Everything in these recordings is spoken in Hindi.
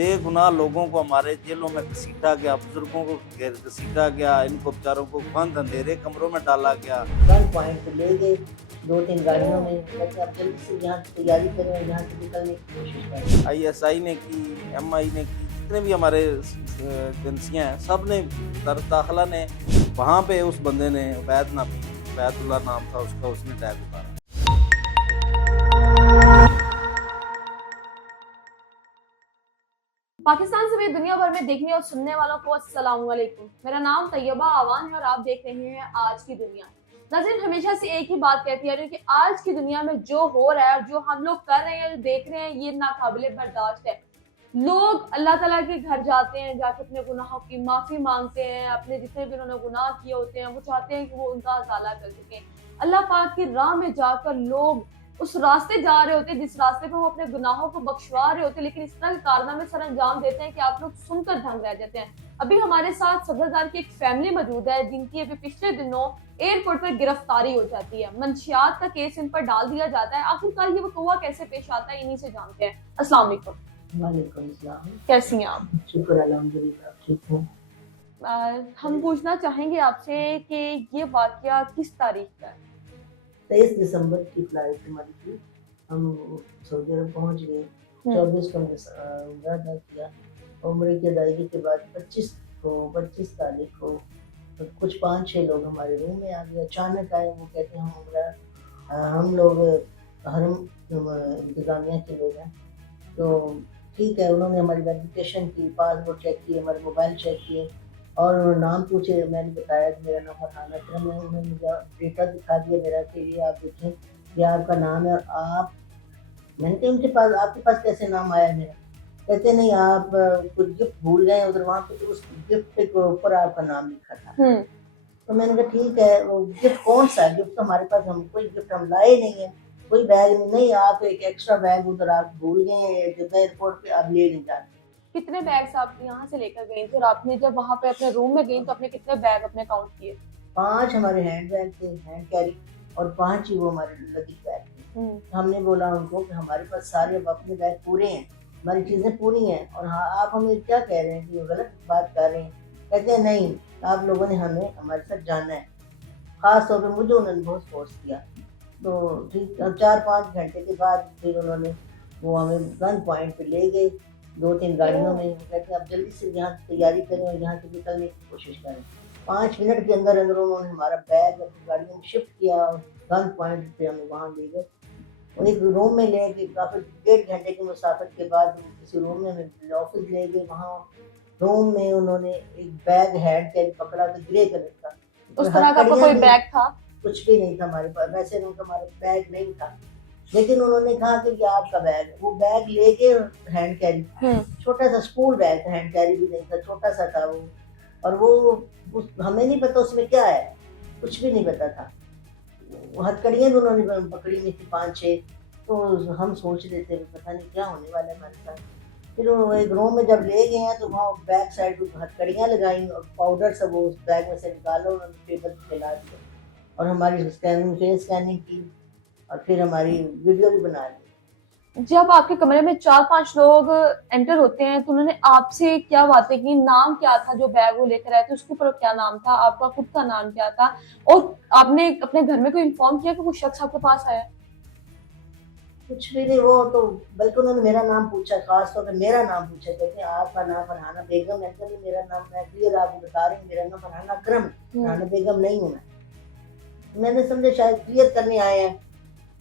बेगुनाह लोगों को हमारे जेलों में घसीटा गया, बुजुर्गों को घसीटा गया, इनको बेचारों को बंद अंधेरे कमरों में डाला गया। गन पॉइंट पे ले गए 2-3 गाड़ियों में, कहते आप जल्दी से यहाँ से तैयारी करें और यहाँ से निकलने की कोशिश करें। आईएसआई ने की, एमआई ने की, जितने भी हमारे एजेंसियां हैं सब ने, दाखिला ने, वहाँ पे उस बंदे ने उबैदुल्ला नाम था उसका, उसने टैग उतारा। पाकिस्तान समेत दुनिया भर में देखने और सुनने वालों को अस्सलाम वालेकुम। मेरा नाम तैयबा आवान है और आप देख रहे हैं आज की दुनिया। नाज़रीन, हमेशा से एक ही बात कहती आ रही हूँ कि आज की दुनिया में जो हो रहा है और जो हम लोग कर रहे हैं, जो देख रहे हैं, ये नाकाबिले बर्दाश्त है। लोग अल्लाह ताला के घर जाते हैं, जाकर अपने गुनाहों की माफी मांगते हैं, अपने जितने भी उन्होंने गुनाह किए होते हैं वो चाहते हैं कि वो उनका अज़ाला कर सकें। अल्लाह पाक की राह में जाकर लोग उस रास्ते जा रहे होते हैं जिस रास्ते पे वो अपने गुनाहों को बख्शवा रहे होते हैं, लेकिन इस तरह के कारनामे सर अंजाम देते हैं कि आप लोग सुनकर दंग रह जाते हैं। अभी हमारे साथ सफदरजंग की एक फैमिली मौजूद है जिनकी अभी पिछले दिनों एयरपोर्ट पर गिरफ्तारी हो जाती है, मंशियात का केस इन पर डाल दिया जाता है। आखिरकार ये वक़्वा कैसे पेश आता है, इन्हीं से जानते हैं। अस्सलाम वालेकुम। वालेकुम अस्सलाम। कैसी हैं आप? शुक्र अल्हम्दुलिल्लाह, ठीक हूँ। हम पूछना चाहेंगे आपसे कि ये वाकया किस तारीख का है? 23 दिसंबर की फ्लाइट हमारी थी, हम सऊदी अरब पहुँच गए। 24 को हमने उम्रा अदा किया। उम्रे की अदायगी के बाद 25 तारीख को तो कुछ 5-6 लोग हमारे रूम में आ गए। अचानक आए, वो कहते हैं हम लोग हरम इंतज़ामिया के लोग हैं। तो ठीक है, उन्होंने हमारी वेरिफिकेशन की, पासपोर्ट चेक किए, हमारे मोबाइल चेक किए और नाम पूछे। मैंने बताया कि मेरा नाम फरहान अकरम है। उन्होंने मुझे डेटा दिखा दिया मेरा कि ये आप देखें, ये आपका नाम है। और आप, मैंने कहा उनके पास, आपके पास कैसे नाम आया मेरा? कहते नहीं, आप कुछ गिफ्ट भूल गए उधर, वहाँ पे तो उस गिफ्ट के ऊपर आपका नाम लिखा था। तो मैंने कहा ठीक है, वो गिफ्ट कौन सा? गिफ्ट तो हमारे पास, हम कोई गिफ्ट हम लाए नहीं है, कोई बैग नहीं। आप एक एक्स्ट्रा बैग उधर आप भूल गए जिद्दा एयरपोर्ट पे, आप ले नहीं जाते। कितने बैग्स आप यहाँ से लेकर गई थी और आपने जब वहाँ पे अपने रूम में गई तो आपने कितने बैग अपने काउंट किए? 5 हमारे हैंड बैग थे, हैंड कैरी, और 5 ही वो हमारे लगेज बैग थे। हमने बोला उनको कि हमारे पास सारे अब अपने बैग पूरे हैं, हमारी चीज़ें पूरी हैं, और हाँ आप हमें क्या कह रहे हैं कि गलत बात कर रहे हैं। कहते हैं नहीं, आप लोगों ने हमें हमारे साथ जाना है। ख़ास तौर पे मुझे उन्होंने बहुत फोर्स किया। तो ठीक 4-5 घंटे के बाद फिर उन्होंने वो हमें गन पॉइंट पे ले गए 2-3 गाड़ियों में। कहते हैं आप जल्दी से यहाँ से तैयारी करें और यहाँ से निकलने की कोशिश करें। 5 मिनट के अंदर अंदर उन्होंने हमारा बैग अपनी गाड़ियों में शिफ्ट किया और गन पॉइंट पे हमें वहाँ ले गए और एक रूम में ले गए। काफ़ी 1.5 घंटे की मुसाफत के बाद किसी रूम में हमें ऑफिस ले गए। वहाँ रूम में उन्होंने एक बैग हैंड कैरी पकड़ा था, ग्रे कलर का। उस तरह का कोई बैग था? कुछ भी नहीं था हमारे पास, वैसे उनका हमारा बैग नहीं था, लेकिन उन्होंने कहा कि ये आपका बैग है। वो बैग लेके हैंड कैरी, छोटा सा स्कूल बैग था, हैंड कैरी भी नहीं था, छोटा सा था वो। और वो हमें नहीं पता उसमें क्या है, कुछ भी नहीं पता था। हथकड़ियाँ भी उन्होंने पकड़ी हुई थी 5-6। तो हम सोच रहे थे पता नहीं क्या होने वाला है हमारे साथ। फिर वो एक रूम में जब ले गए हैं तो वहाँ बैक साइड हथकड़ियाँ लगाई और पाउडर सब वो उस बैग में से निकाला, उन्होंने टेबल पर फैला दिया और हमारी स्कैनिंग, फेस स्कैनिंग की और फिर हमारी वीडियो भी बना ली। जब आपके कमरे में 4-5 लोग एंटर होते हैं तो उन्होंने आपसे क्या बातें की? नाम क्या था जो बैग वो लेकर आए थे, उसके ऊपर क्या नाम था, आपका खुद का नाम क्या था, और आपने अपने घर में कोई इन्फॉर्म किया कि वो शख्स आपके पास आया? कुछ भी नहीं, वो तो बल्कि उन्होंने मेरा नाम पूछा, खास तौर पे मेरा नाम पूछा। कहते हैं आपका नाम फरहाना बेगम है? नहीं, मेरा नाम, मैं क्लियर आपको बता रही हूँ, मेरा नाम फरहाना अकरम है, फरहाना बेगम नहीं हूँ मैं। मैंने समझा शायद क्लियर करने आए हैं।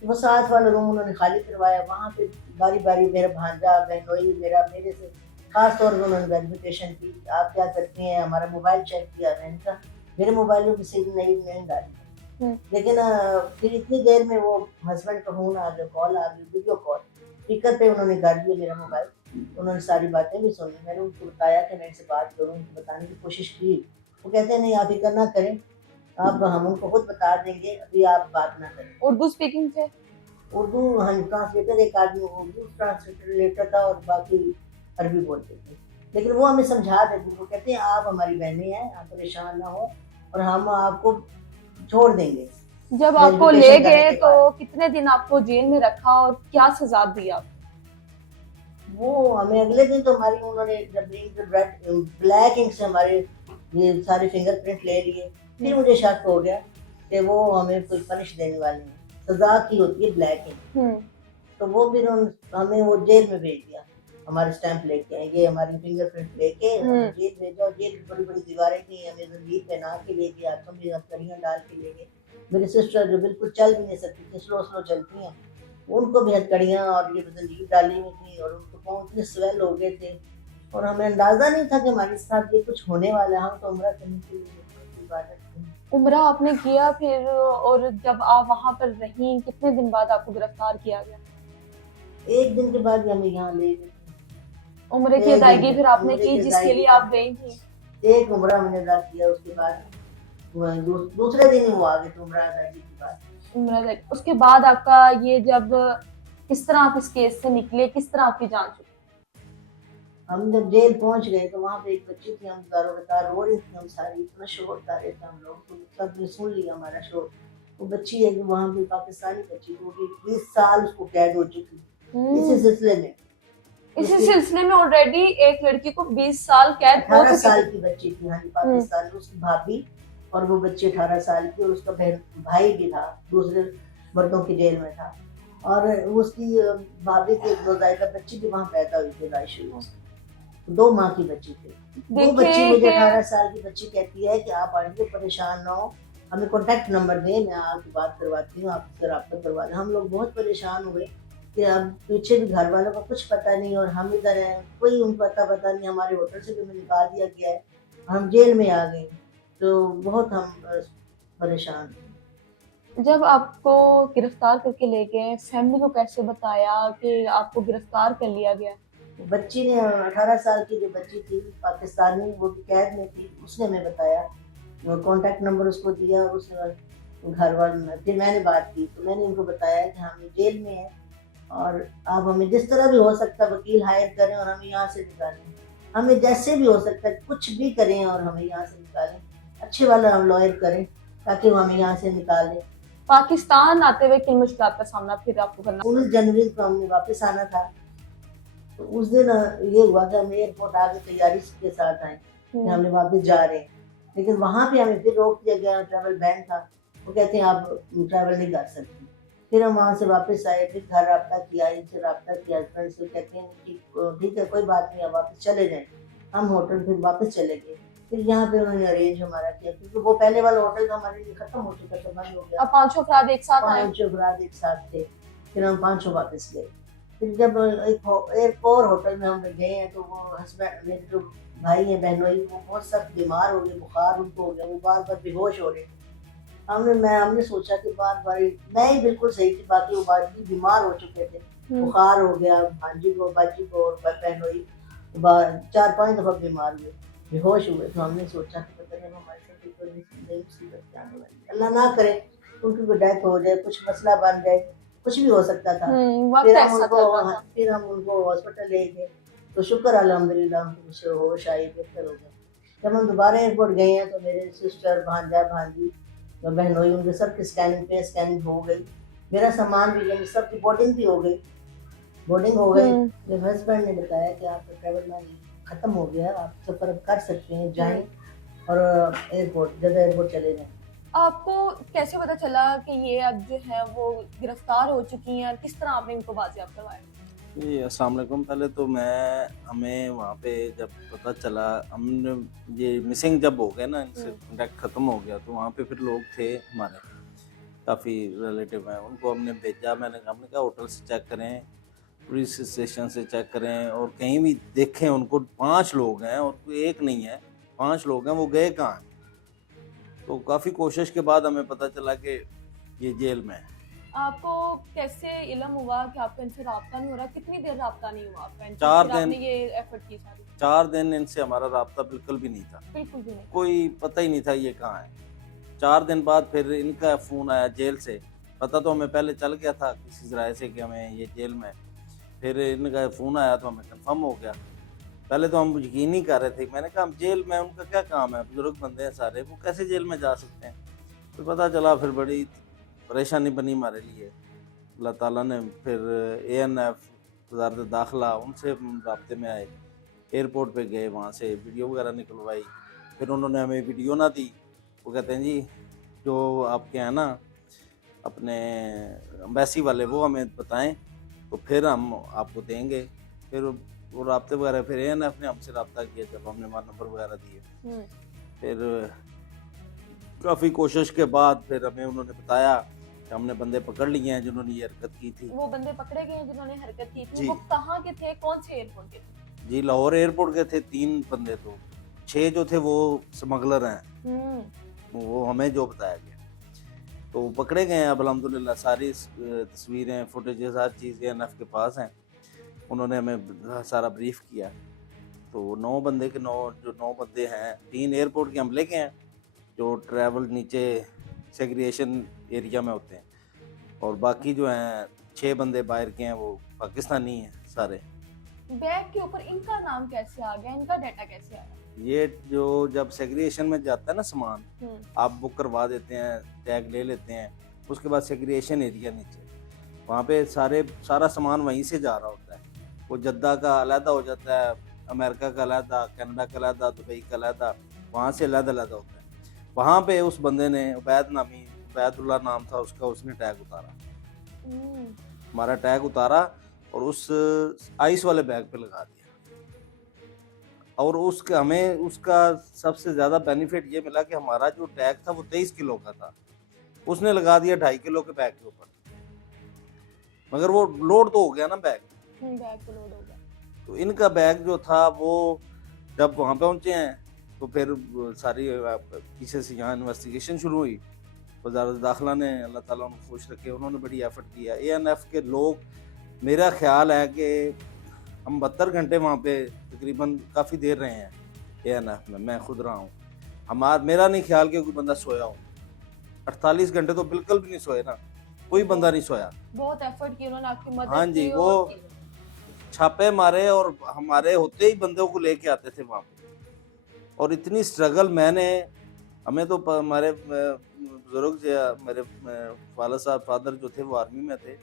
वो साथ वाला रूम उन्होंने खाली करवाया। वहाँ पे बारी बारी मेरा भांजा, बहनोई, मेरे से खास तौर पर उन्होंने वेरिफिकेशन की, आप क्या करती हैं, हमारा मोबाइल चेक किया। मैंने कहा मेरे मोबाइल में किसी नहीं डाली, लेकिन फिर इतनी देर में वो हस्बैंड का फोन आ गया, कॉल आ गई, वीडियो कॉल, स्पीकर पे उन्होंने कर दिया मेरा मोबाइल। उन्होंने सारी बातें भी सुनी। मैंने उनको बताया कि मैं इनसे बात करूँ, उनको बताने की कोशिश की। वो कहते हैं नहीं, आप फिक्र ना करें, आप हम उनको खुद बता देंगे, अभी आप बात ना करें। उर्दू स्पीकिंग थे? उर्दू, हाँ, ट्रांसलेटर, एक आदमी उर्दू ट्रांसलेटर था और बाकी अरबी बोलते थे, लेकिन वो हमें समझा देते। वो कहते हैं आप हमारी बहनें हैं, आप परेशान ना हो और हम आपको छोड़ देंगे। जब आपको ले गए तो कितने दिन आपको जेल में रखा और क्या सजा दी आप? वो हमें अगले दिन तो हमारी उन्होंने जब ब्लैक इंक से हमारे ये सारे फिंगरप्रिंट ले लिए, फिर मुझे शक हो गया कि वो हमें कोई पनिश देने वाले हैं, सजा की होती है ब्लैक इंक। तो वो फिर हमें वो जेल में भेज दिया, हमारे स्टैंप लेके आए, ये हमारी फिंगरप्रिंट लेके हमें जेल भेजा। जेल की बड़ी बड़ी दीवारें थी, हमें जंजीर पहना के ले गए, हाथों में हथकड़ियाँ डाल के ले गए। मेरी सिस्टर जो बिल्कुल चल भी नहीं सकती थी, स्लो स्लो चलती हैं, उनको भी हथकड़ियाँ और ये जंजीर डाली हुई थी, और उनको पाँव इतने स्वेल हो गए थे, और हमें अंदाजा नहीं था कि हमारे साथ ये कुछ होने वाला है। हम तो उम्रा करने के लिए इबादत की। उम्रा आपने किया फिर, और जब आप वहां पर रहीं कितने दिन बाद आपको गिरफ्तार किया गया? एक दिन के बाद ही हमें यहाँ ले गए। उम्रे की एक अदायगी दिन फिर आपने उम्रे की की जिसके अदायगी लिए आप गई थी? एक उम्रा मैंने अदा किया, उसके बाद दूसरे दिन ही वो आ गए थे उम्रा अदायगी के बाद। उसके बाद आपका ये जब किस तरह आप इस केस से निकले, किस तरह आपकी जांच हुई? हम जब जेल पहुंच गए तो वहाँ पे एक बच्ची थी, हम दारो बता रो रही थी, हम सारी इतना शोर कर रहे थे हम लोग, तो सब ने सुन लिया हमारा शोर। वो बच्ची है कि वहाँ पे पाकिस्तानी बच्ची, वो भी 20 साल उसको कैद हो चुकी इसी सिलसिले में। इसी सिलसिले में ऑलरेडी एक लड़की को 20 साल कैद हो 18 चुकी साल थी। की बच्ची थी, हाँ जी, पाकिस्तान में। उसकी भाभी और वो बच्ची 18 साल की, और उसका बहन भाई भी था, दूसरे मर्दों की जेल में था, और उसकी भाभी की एक नौज़ायदा बच्ची भी वहाँ पैदा हुई थी, लाइशुरू, 2 माह की बच्ची थी। वो बच्ची मुझे 18 साल की बच्ची कहती है कि आप आंटी परेशान ना हो, हमें कॉन्टैक्ट नंबर दें, मैं आपकी बात करवाती हूँ, आपसे रब्ता करवा दें। हम लोग बहुत परेशान हुए कि अब पीछे भी घर वालों का कुछ पता नहीं, और हम इधर हैं, कोई उनको पता नहीं। हमारे होटल से भी हमें निकाल दिया गया है, हम जेल में आ गए, तो बहुत हम परेशान। जब आपको गिरफ्तार करके ले गए, फैमिली को कैसे बताया कि आपको गिरफ्तार कर लिया गया? बच्ची ने 18 साल की जो बच्ची थी पाकिस्तानी, वो भी कैद में थी, उसने हमें बताया, कॉन्टैक्ट नंबर उसको दिया, उसने घर वाले, फिर मैंने बात की, तो मैंने उनको बताया कि हम जेल में हैं, और आप हमें जिस तरह भी हो सकता है वकील हायर करें और हमें यहाँ से निकालें, हमें जैसे भी हो सकता है कुछ भी करें और हमें यहाँ से निकालें, अच्छे वाला हम लॉयर करें ताकि वो हमें यहाँ से निकालें। पाकिस्तान आते हुए किन मुश्किलात का सामना फिर आपको करना? 19 जनवरी को हमने वापस आना था, तो उस दिन ये हुआ कि हम एयरपोर्ट आगे तैयारी के साथ आए कि हमने वापस जा रहे हैं, लेकिन वहाँ पे हमें फिर रोक दिया गया, ट्रैवल बैन था, वो कहते हैं आप ट्रैवल नहीं कर सकते। फिर हम वहाँ से वापस आए, फिर घर रब्ता किया, इनसे रब्ता किया, हस्बैंड से, कहते हैं कि ठीक है कोई बात नहीं, आप वापस चले जाएं। हम होटल फिर वापस चले गए, फिर यहाँ पे उन्होंने अरेंज हमारा किया, क्योंकि वो पहले वाला होटल तो हमारे लिए खत्म हो चुका था, बंद हो गया। अब 5 अफराद एक साथ आए? 5 अफराद एक साथ थे, फिर हम 5 वापस गए। फिर जब एक और होटल में हम गए हैं, तो वो हस्बैंड, मेरे जो भाई हैं बहनोई, वो बहुत सब बीमार हो गए, बुखार उनको हो गया, वो बार बार बेहोश हो रहे। हमने सोचा कि बार मैं ही बिल्कुल सही थी, बाकी वो बाकी बीमार हो चुके थे, बुखार हो गया, भांजी को, बाजी को और बहनोई 4-5 दफा बीमार हुए, बेहोश हुए। तो हमने सोचा कि पता नहीं हमारे साथ कोई मुसीबत आने वाली, अल्लाह ना करे उनकी कोई डेथ हो जाए, कुछ मसला बन जाए, कुछ भी हो सकता था। फिर हम उनको हॉस्पिटल ले गए, तो शुक्र अल्हम्दुलिल्लाह उनको कुछ होश आई, बेहतर हो गया। जब हम दोबारा एयरपोर्ट गए हैं, तो मेरे सिस्टर, भांजा, भांजी, बहनोई, उनके सबकी स्कैनिंग हो गई, मेरा सामान भी, यानी सबकी बोर्डिंग हो गई। मेरे हस्बैंड ने बताया कि आपका ट्रैवल बैन खत्म हो गया, आप सफर कर सकते हैं, जाएं और एयरपोर्ट चले जाएं। आपको कैसे पता चला कि ये अब जो है वो गिरफ्तार हो चुकी हैं, और किस तरह आपने इनको बाजियाब करवाया? जी अस्सलाम वालेकुम। पहले तो हमें वहाँ पे जब पता चला, हमने ये मिसिंग जब हो गए ना, इनसे कॉन्टैक्ट ख़त्म हो गया, तो वहाँ पे फिर लोग थे हमारे काफ़ी रिलेटिव हैं, उनको हमने भेजा। हमने कहा होटल से चेक करें, पुलिस स्टेशन से चेक करें, और कहीं भी देखें उनको। 5 लोग हैं और कोई एक नहीं है, 5 लोग हैं, वो गए कहाँ हैं? तो काफ़ी कोशिश के बाद हमें पता चला कि ये जेल में है। आपको कैसे इल्म हुआ कि आपका इनसे राब्ता नहीं हो रहा? कितनी देर राब्ता नहीं हुआ आपका इनसे? 4 फिर दिन। आपने ये एफर्ट की सारी? 4 दिन इनसे हमारा राब्ता बिल्कुल भी नहीं था, बिल्कुल भी नहीं। कोई पता ही नहीं था ये कहाँ है। 4 दिन बाद फिर इनका फ़ोन आया जेल से। पता तो हमें पहले चल गया था किसी ज़राए से कि हमें ये जेल में है। फिर इनका फ़ोन आया तो हमें कंफर्म हो गया। पहले तो हम यकीन नहीं कर रहे थे। मैंने कहा हम जेल में, उनका क्या काम है, बुजुर्ग बंदे हैं सारे, वो कैसे जेल में जा सकते हैं? फिर पता चला, फिर बड़ी परेशानी बनी हमारे लिए। अल्लाह ताला ने फिर ANF वजारत दाखिला, उनसे राब्ते में आए, एयरपोर्ट पे गए, वहाँ से वीडियो वगैरह निकलवाई। फिर उन्होंने हमें वीडियो ना दी, वो कहते हैं जी जो आपके हैं ना अपने एम्बेसी वाले वो हमें बताएं तो फिर हम आपको देंगे। फिर वो राब्ते वगैरह, फिर ANF ने हमसे रब्ता किया जब हमने वहाँ नंबर वगैरह दिए। फिर काफ़ी कोशिश के बाद फिर हमें उन्होंने बताया कि हमने बंदे पकड़ लिए हैं जिन्होंने ये हरकत की थी। वो बंदे पकड़े गए हैं जिन्होंने हरकत की थी, जी। वो कहाँ के थे, कौन से एयरपोर्ट के थे? जी लाहौर एयरपोर्ट के थे 3 बंदे, तो 6 जो थे वो स्मगलर हैं, वो हमें जो बताया गया। तो वो पकड़े गए हैं अब अल्हम्दुलिल्लाह, सारी तस्वीरें, फुटेजेस, हर चीज़ ANF के पास हैं। उन्होंने हमें सारा ब्रीफ किया। तो 9 बंदे के 9 बंदे हैं, 3 एयरपोर्ट के हमले के हैं जो ट्रैवल नीचे सेग्रीगेशन एरिया में होते हैं, और बाकी जो हैं 6 बंदे बाहर के हैं, वो पाकिस्तानी हैं सारे। बैग के ऊपर इनका नाम कैसे आ गया, इनका डाटा कैसे आया? ये जो जब सेग्रीगेशन में जाता है ना सामान, आप बुक करवा देते हैं, टैग ले लेते हैं, उसके बाद सेग्रीगेशन एरिया नीचे, वहाँ पे सारा सामान वहीं से जा रहा होता है। वो जद्दा का अलहदा हो जाता है, अमेरिका का अलहदा, कनाडा का अलहदा, दुबई का अलहदा, वहाँ से अलहदा होता है। वहाँ पे उस बंदे ने उबैदुल्लाह नाम था उसका, उसने टैग उतारा, हमारा टैग उतारा और उस आइस वाले बैग पे लगा दिया। और हमें उसका सबसे ज़्यादा बेनिफिट ये मिला कि हमारा जो टैग था वो 23 किलो का था, उसने लगा दिया 2.5 किलो के बैग के ऊपर। मगर वो लोड तो हो गया ना बैग तो लोड हो गया। तो इनका बैग जो था वो जब वहाँ पहुँचे हैं तो फिर सारी पीछे से यहाँ इन्वेस्टिगेशन शुरू हुई। वजारत दाखिला ने, अल्लाह ताला उनको खुश रखे, उन्होंने बड़ी एफर्ट किया। ANF के लोग, मेरा ख्याल है कि हम 72 घंटे वहाँ पे तकरीबन काफ़ी देर रहे हैं ANF में, मैं खुद रहा हूँ। मेरा नहीं ख्याल कि कोई बंदा सोया हो, 48 घंटे तो बिल्कुल भी नहीं सोए ना, कोई बंदा नहीं सोया। बहुत एफर्ट किया उन्होंने, आपकी मदद हाँ जी, की वो और छापे मारे और हमारे होते ही बंदों को लेके आते थे वहाँ पे। और इतनी स्ट्रगल हमें तो हमारे बुजुर्ग मेरे फादर जो थे वो आर्मी में थे,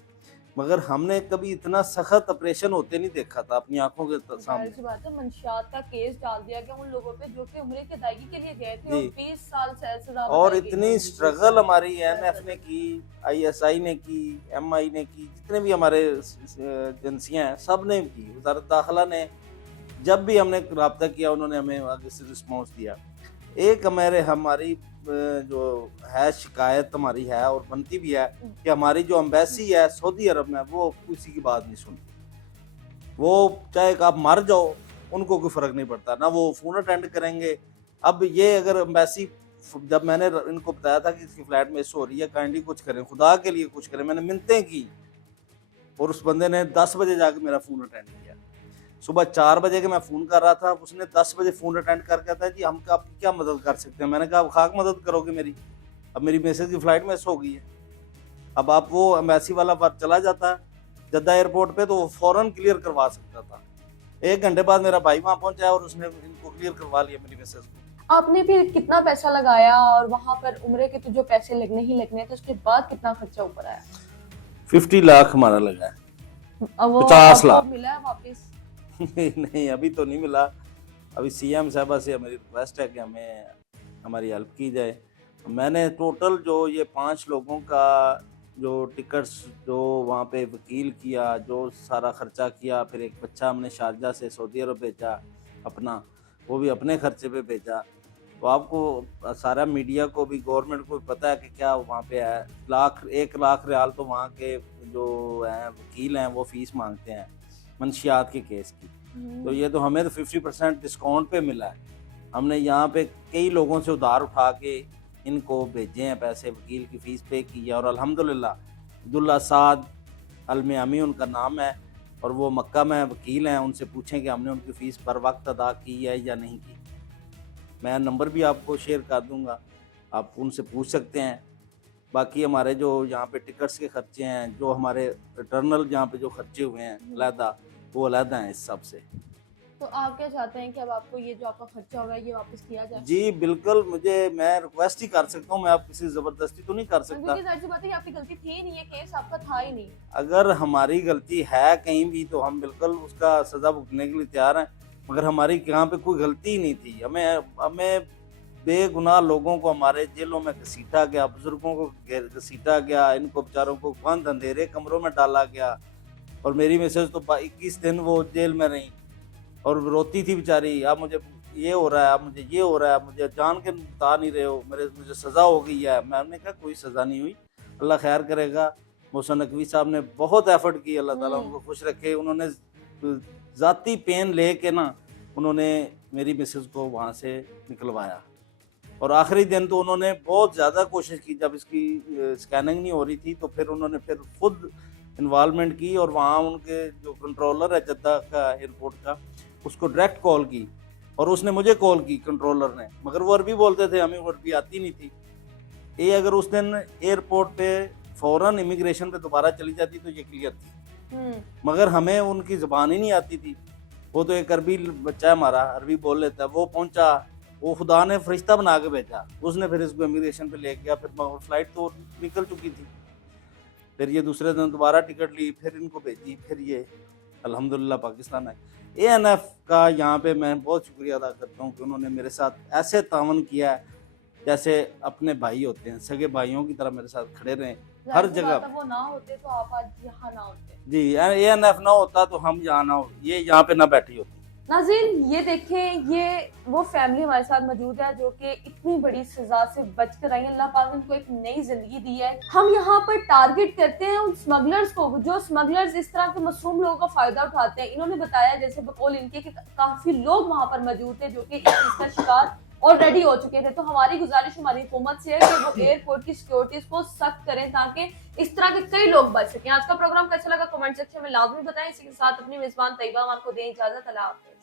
मगर हमने कभी इतना सख्त ऑपरेशन होते नहीं देखा था अपनी आंखों के जाहिर सामने। सी बात है, मंशियात का केस डाल दिया गया उन लोगों पे जो कि उम्र की अदायगी के लिए गए थे और जी। 20 साल से सजा और बताई गई। इतनी स्ट्रगल हमारी ANF ने की, ISI ने की, MI ने की, जितने भी हमारे एजेंसियां हैं सब ने की। वजारत दाखिला ने जब भी हमने रब्ता किया उन्होंने हमें आगे से रिस्पॉन्स दिया। एक हमारी जो है शिकायत हमारी है और बनती भी है कि हमारी जो एम्बेसी है सऊदी अरब में, वो किसी की बात नहीं सुनती। वो चाहे आप मर जाओ उनको कोई फ़र्क नहीं पड़ता, ना वो फ़ोन अटेंड करेंगे। अब ये अगर एम्बेसी, जब मैंने इनको बताया था कि इसकी फ़्लाइट मिस हो रही है, काइंडली कुछ करें, खुदा के लिए कुछ करें, मैंने मिन्नतें की, और उस बंदे ने 10 बजे जाके मेरा फ़ोन अटेंड किया। सुबह 4 बजे के मैं फ़ोन कर रहा था, उसने 10 बजे फ़ोन अटेंड करके कहता है जी हम आपकी क्या मदद कर सकते हैं। मैंने कहा अब खाक मदद करोगे मेरी, अब मेरी मैसेज की फ़्लाइट मिस हो गई है। अब आप वो एम्बेसी वाला बात चला जाता जद्दा एयरपोर्ट पे तो वो फ़ौरन क्लियर करवा सकता था। 1 घंटे बाद मेरा भाई वहाँ पहुँचा और उसने इनको क्लियर करवा लिया मेरी मैसेज को। आपने फिर कितना पैसा लगाया और वहाँ पर उम्रे के तो जो पैसे लगने ही लगने थे, उसके बाद कितना खर्चा ऊपर आया? 50 लाख हमारा लगा है। अब वो 50 आपको लाख मिला है वापस? नहीं अभी तो नहीं मिला। अभी CM साहबा से हमारी रिक्वेस्ट है कि हमें हमारी हेल्प की जाए। मैंने टोटल जो ये 5 लोगों का जो टिकट्स जो वहाँ पे वकील किया, जो सारा ख़र्चा किया, फिर एक बच्चा हमने शारजा से सऊदी अरब भेजा अपना, वो भी अपने खर्चे पे भेजा। तो आपको सारा मीडिया को भी, गवर्नमेंट को भी पता है कि क्या वहाँ पे है। 1 लाख रियाल तो वहाँ के जो हैं वकील हैं वो फ़ीस मांगते हैं मंशियात के केस की। तो ये तो हमें तो 50% डिस्काउंट पे मिला है। हमने यहाँ पे कई लोगों से उधार उठा के इनको भेजे हैं पैसे, वकील की फ़ीस पे की है। और अल्हम्दुलिल्लाह अब्दुल्ला साद अल-मियामी उनका नाम है और वो मक्का में वकील हैं। उनसे पूछें कि हमने उनकी फ़ीस पर वक्त अदा की है या नहीं की। मैं नंबर भी आपको शेयर कर दूँगा, आप उनसे पूछ सकते हैं। बाकी हमारे जो यहाँ पे टिकट्स के खर्चे हैं, जो हमारे रिटर्नल यहाँ पे जो खर्चे हुए हैं अलहदा, वो अलहदा हैं इस सब से। तो आप क्या चाहते हैं कि अब आपको ये जो आपका खर्चा हो रहा है ये वापस किया जाए? जी बिल्कुल, मैं रिक्वेस्ट ही कर सकता हूँ, मैं आप किसी जबरदस्ती तो नहीं कर सकता। क्योंकि जाहिर सी बात है कि आपकी गलती थी ही नहीं, ये केस आपका था ही नहीं। अगर हमारी गलती है कहीं भी तो हम बिल्कुल उसका सजा भुगतने के लिए तैयार हैं, मगर हमारी यहाँ पे कोई गलती ही नहीं थी। हमें बेगुनाह लोगों को हमारे जेलों में घसीटा गया, बुजुर्गों को घसीटा गया, इनको बेचारों को बंद अंधेरे कमरों में डाला गया। और मेरी मिसेज तो 21 दिन वो जेल में रही और रोती थी बेचारी, अब मुझे ये हो रहा है, अब मुझे ये हो रहा है, मुझे जान के बता नहीं रहे हो, मुझे सज़ा हो गई है। मैंने कहा कोई सज़ा नहीं हुई, अल्लाह खैर करेगा। मोहसिन नकवी साहब ने बहुत एफर्ट की, अल्लाह ताला उनको खुश रखे। उन्होंने ज़ाती पेन ले के ना उन्होंने मेरी मिसेज को वहाँ से निकलवाया। और आखिरी दिन तो उन्होंने बहुत ज़्यादा कोशिश की, जब इसकी स्कैनिंग नहीं हो रही थी तो फिर उन्होंने फिर खुद इन्वॉल्वमेंट की और वहाँ उनके जो कंट्रोलर है जद्दा का एयरपोर्ट का, उसको डायरेक्ट कॉल की और उसने मुझे कॉल की कंट्रोलर ने, मगर वो अरबी बोलते थे, हमें वो अरबी आती नहीं थी। ये अगर उस दिन एयरपोर्ट पे फ़ौरन इमिग्रेशन पे दोबारा चली जाती तो ये क्लियर थी, मगर हमें उनकी ज़बान ही नहीं आती थी। वो तो एक अरबी बच्चा है हमारा, अरबी बोल लेता है, वो पहुंचा, वो खुदा ने फरिश्ता बना के भेजा, उसने फिर इसको इमिग्रेशन पे ले गया। फिर फ्लाइट तो निकल चुकी थी, फिर ये दूसरे दिन दोबारा टिकट ली, फिर इनको भेजी, फिर ये अल्हम्दुलिल्लाह पाकिस्तान आए। ANF का यहाँ पे मैं बहुत शुक्रिया अदा करता हूँ कि उन्होंने मेरे साथ ऐसे तावन किया है जैसे अपने भाई होते हैं, सगे भाइयों की तरह मेरे साथ खड़े रहे हर जगह। वो ना होते तो आप आज यहाँ ना होते। जी, ANF ना होता तो हम यहाँ ना हो, ये यहाँ पे ना बैठी होती। नाज़रीन ये देखें, ये वो फैमिली हमारे साथ मौजूद है जो कि इतनी बड़ी सजा से बच कर आई है। अल्लाह पाक ने उनको एक नई जिंदगी दी है। हम यहाँ पर टारगेट करते हैं उन स्मगलर्स को, जो स्मगलर्स इस तरह के मासूम लोगों का फायदा उठाते हैं। इन्होंने बताया जैसे बकौल इनके कि काफी लोग वहाँ पर मौजूद थे जो कि इसका शिकार ऑलरेडी हो चुके थे। तो हमारी गुजारिश हमारी हुकूमत से है कि वो एयरपोर्ट की सिक्योरिटीज को सख्त करें ताकि इस तरह के कई लोग बच सकें। आज का प्रोग्राम कैसा लगा कमेंट सेक्शन में लाजमी बताएं। इसी के साथ अपनी मेजबान तैयबा आपको दें इजाजत। अल्लाह हाफिज।